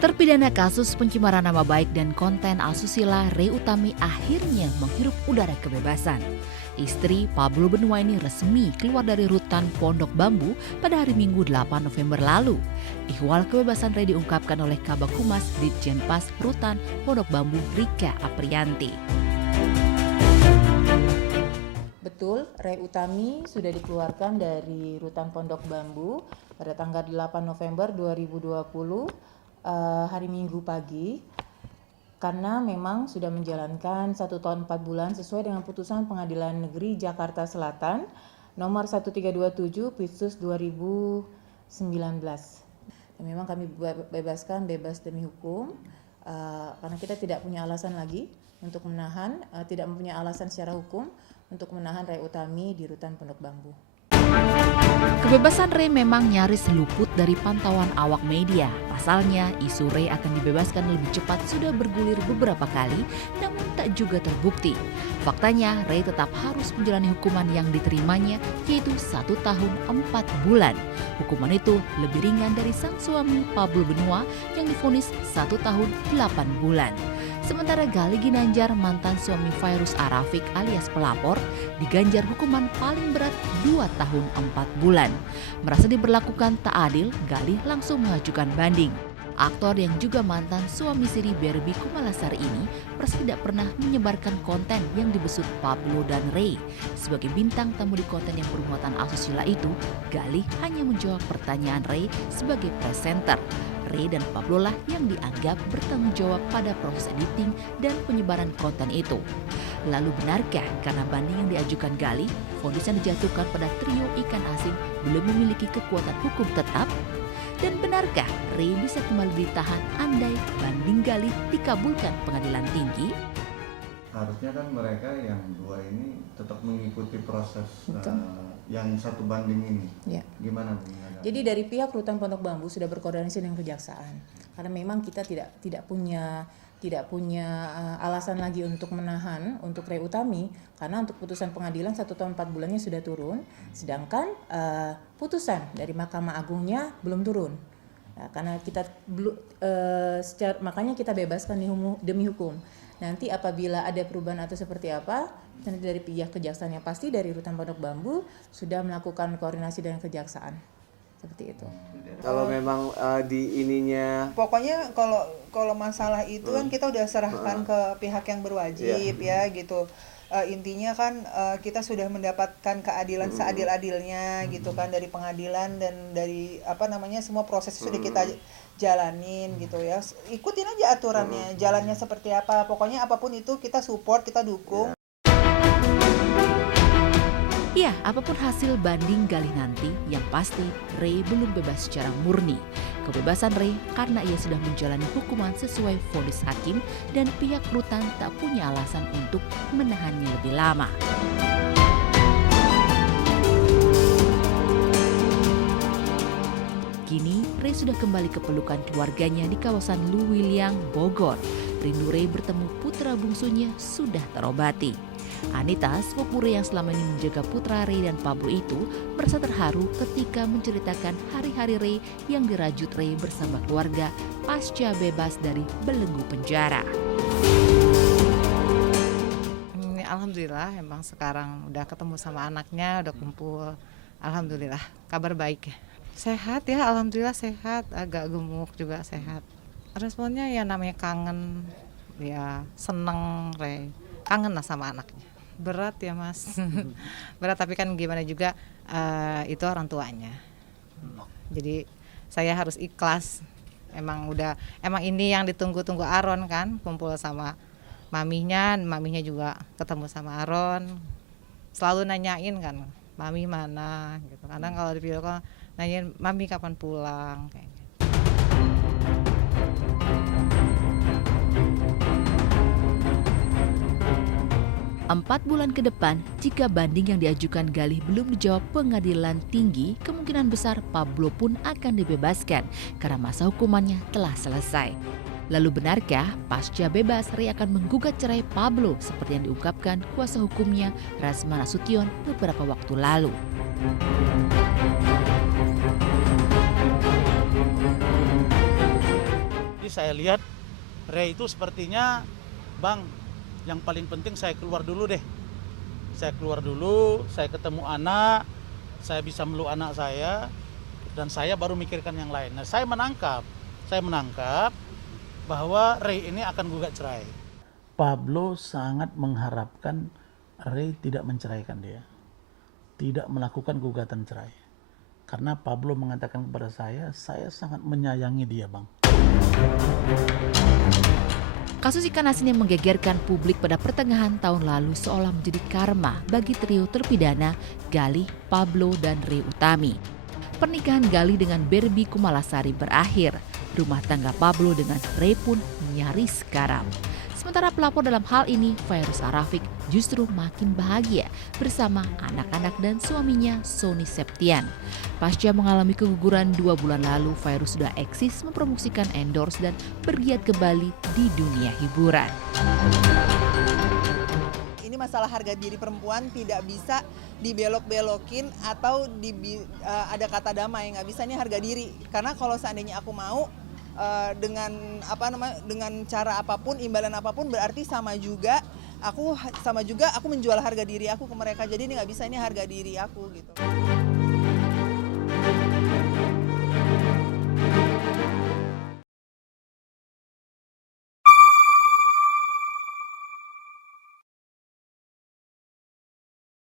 Terpidana kasus pencemaran nama baik dan konten asusila Ray Utami akhirnya menghirup udara kebebasan. Istri Pablo Benua ini resmi keluar dari rutan Pondok Bambu pada hari Minggu 8 November lalu. Ihwal kebebasan Ray diungkapkan oleh Kabag Humas Ditjen Pas Rutan Pondok Bambu Rika Aprianti. Betul, Ray Utami sudah dikeluarkan dari rutan Pondok Bambu pada tanggal 8 November 2020 hari Minggu pagi karena memang sudah menjalankan 1 tahun 4 bulan sesuai dengan putusan Pengadilan Negeri Jakarta Selatan nomor 1327 Pitsus 2019. Dan memang kami bebaskan bebas demi hukum karena kita tidak punya alasan lagi untuk menahan, tidak mempunyai alasan secara hukum untuk menahan Ray Utami di rutan Pondok Bambu. Kebebasan Ray memang nyaris luput dari pantauan awak media. Pasalnya, isu Ray akan dibebaskan lebih cepat sudah bergulir beberapa kali, namun tak juga terbukti. Faktanya, Ray tetap harus menjalani hukuman yang diterimanya, yaitu 1 tahun 4 bulan. Hukuman itu lebih ringan dari sang suami Pablo Benua yang divonis 1 tahun 8 bulan. Sementara Gali Ginanjar, mantan suami Fairuz Arafik alias pelapor, diganjar hukuman paling berat 2 tahun 4 bulan. Merasa diberlakukan tak adil, Gali langsung mengajukan banding. Aktor yang juga mantan suami Siri Barbie Kumalasari ini merasa tidak pernah menyebarkan konten yang dibesut Pablo dan Ray. Sebagai bintang tamu di konten yang bermuatan asusila itu, Gali hanya menjawab pertanyaan Ray sebagai presenter. Ray dan Pablo lah yang dianggap bertanggung jawab pada proses editing dan penyebaran konten itu. Lalu benarkah karena banding yang diajukan Gali, vonis yang dijatuhkan pada trio ikan asin belum memiliki kekuatan hukum tetap? Dan benarkah Ray bisa kembali ditahan andai banding Gali dikabulkan pengadilan tinggi? Harusnya kan mereka yang dua ini tetap mengikuti proses yang 1 banding ini. Ya. Gimana Bu? Jadi dari pihak rutan Pondok Bambu sudah berkoordinasi dengan kejaksaan. Karena memang kita tidak punya alasan lagi untuk menahan untuk Ray Utami karena untuk putusan pengadilan 1 tahun 4 bulannya sudah turun, sedangkan putusan dari Mahkamah Agungnya belum turun. Nah, karena kita makanya kita bebaskan demi hukum. Nanti apabila ada perubahan atau seperti apa, nanti dari pihak kejaksaan yang pasti dari rutan Pondok Bambu sudah melakukan koordinasi dengan kejaksaan. Seperti itu. Kalau memang di ininya, pokoknya kalau masalah itu kan kita udah serahkan ke pihak yang berwajib ya gitu. Intinya kan kita sudah mendapatkan keadilan seadil-adilnya gitu kan dari pengadilan dan dari semua proses sudah kita jalanin gitu ya. Ikutin aja aturannya, jalannya seperti apa. Pokoknya apapun itu kita support, kita dukung. Ya, apapun hasil banding Gali nanti, yang pasti Ray belum bebas secara murni. Kebebasan Ray karena ia sudah menjalani hukuman sesuai vonis hakim dan pihak rutan tak punya alasan untuk menahannya lebih lama. Kini, Ray sudah kembali ke pelukan keluarganya di kawasan Luwiliang, Bogor. Rindu Ray bertemu putra bungsunya sudah terobati. Anita, sepupu Ray yang selama ini menjaga putra Ray dan Pablo itu, merasa terharu ketika menceritakan hari-hari Ray yang dirajut Ray bersama keluarga pasca bebas dari belenggu penjara. Alhamdulillah, emang sekarang udah ketemu sama anaknya, udah kumpul. Alhamdulillah, kabar baik ya. Sehat ya, alhamdulillah sehat, agak gemuk juga sehat. Responnya ya namanya kangen, ya seneng Ray, kangen lah sama anaknya. Berat ya Mas, berat tapi kan gimana juga itu orang tuanya. Jadi saya harus ikhlas, emang ini yang ditunggu-tunggu Aron kan, kumpul sama maminya juga ketemu sama Aron. Selalu nanyain kan, mami mana gitu. Kadang kalau di video call nanyain mami kapan pulang kayak gitu. 4 bulan ke depan, jika banding yang diajukan Gali belum dijawab pengadilan tinggi, kemungkinan besar Pablo pun akan dibebaskan karena masa hukumannya telah selesai. Lalu benarkah pasca bebas Ray akan menggugat cerai Pablo seperti yang diungkapkan kuasa hukumnya Razma Nasution beberapa waktu lalu? saya lihat Ray itu sepertinya, Bang, yang paling penting saya keluar dulu deh. Saya keluar dulu, saya ketemu anak, saya bisa meluk anak saya, dan saya baru mikirkan yang lain. Nah, saya menangkap bahwa Ray ini akan gugat cerai. Pablo sangat mengharapkan Ray tidak menceraikan dia, tidak melakukan gugatan cerai. Karena Pablo mengatakan kepada saya sangat menyayangi dia, Bang. Kasus ikan asin yang menggegerkan publik pada pertengahan tahun lalu seolah menjadi karma bagi trio terpidana Galih, Pablo, dan Ray Utami. Pernikahan Galih dengan Barbie Kumalasari berakhir. Rumah tangga Pablo dengan Ray pun nyaris karam. Sementara pelapor dalam hal ini, Fairuz Arafik, justru makin bahagia bersama anak-anak dan suaminya Sony Septian. Pasca mengalami keguguran 2 bulan lalu, Fairuz sudah eksis mempromosikan endorse dan bergiat kembali di dunia hiburan. Ini masalah harga diri perempuan tidak bisa dibelok-belokin atau ada kata damai, nggak bisa ini harga diri. Karena kalau seandainya aku mau dengan cara apapun, imbalan apapun, berarti sama juga aku menjual harga diri aku ke mereka. Jadi ini nggak bisa, ini harga diri aku gitu.